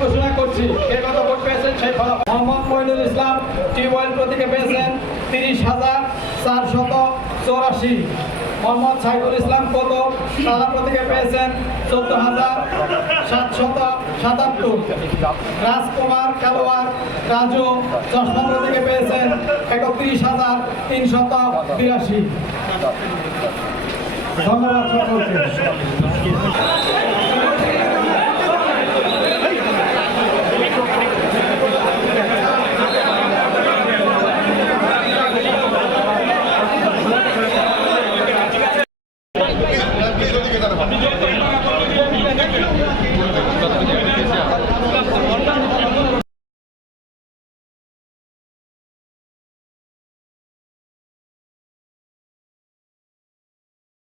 ঘোষণা করছি কে কত ভোট পেয়েছেন সেই ফলাফল। মোহাম্মদ মঈনুল ইসলাম টিউবওয়েল প্রতীকে পেয়েছেন 30,484। মোহাম্মদ সাইফুল ইসলাম কদম তালা প্রতীকে পেয়েছেন 14,777। রাজকুমার খেলোয়াড় রাজু চশমা প্রতীকে পেয়েছেন 31,382। ধন্যবাদ সকলকে।